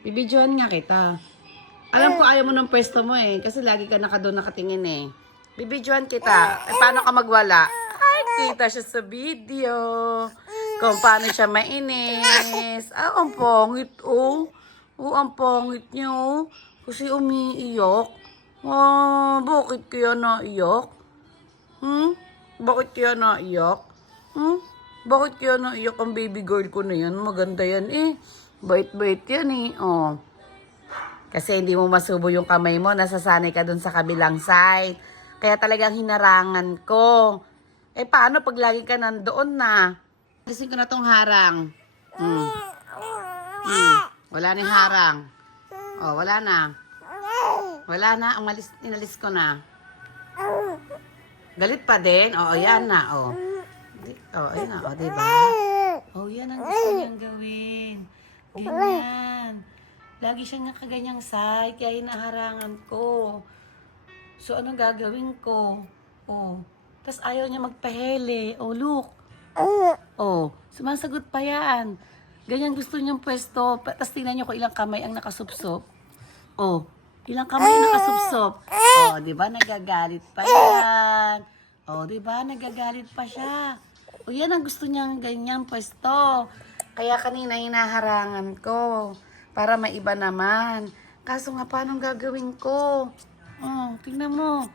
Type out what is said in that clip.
Bibidyohan nga kita. Alam ko ayaw mo ng pwesto mo eh. Kasi lagi ka doon nakatingin eh. Bibidyohan kita. Eh, paano ka magwala? Ay, kita siya sa video. Kung paano siya mainis. Ah, ang pangit oh. Oh, ang pangit niya oh. Kasi umiiyak. Ah, bakit kaya naiyak? Bakit kaya naiyak? Bakit kaya naiyak ang baby girl ko na yan? Maganda yan eh. Bait-bait yan eh. Oh. Kasi hindi mo masubo yung kamay mo, nasasanay ka dun sa kabilang side. Kaya talagang hinarangan ko. Eh paano pag lagi ka nandoon na? Alisin ko na tong harang. Wala na yung harang. Oh, wala na. Wala na, inalis ko na. Galit pa din? Oo, yan na. Oh, ayan na. Oh, diba? Oh, yan ang gusto niyang gawin. Ganyan. Lagi siyang nakaganyang side, kaya hinaharangan ko. So, anong gagawin ko? Oh. Tapos ayaw niya magpahele. Oh, look. Oh, sumasagot pa yan. Ganyan gusto niyang pwesto. Tapos tingnan niyo kung ilang kamay ang nakasupsop. Oh, ilang kamay ang nakasupsop. Oh, di ba nagagalit pa yan? Oh, di ba nagagalit pa siya? Oh, yan ang gusto niyang ganyang pwesto. Kaya kanina hinaharangan ko. Para maiba naman. Kaso nga, paano gagawin ko? Oh, tingnan mo.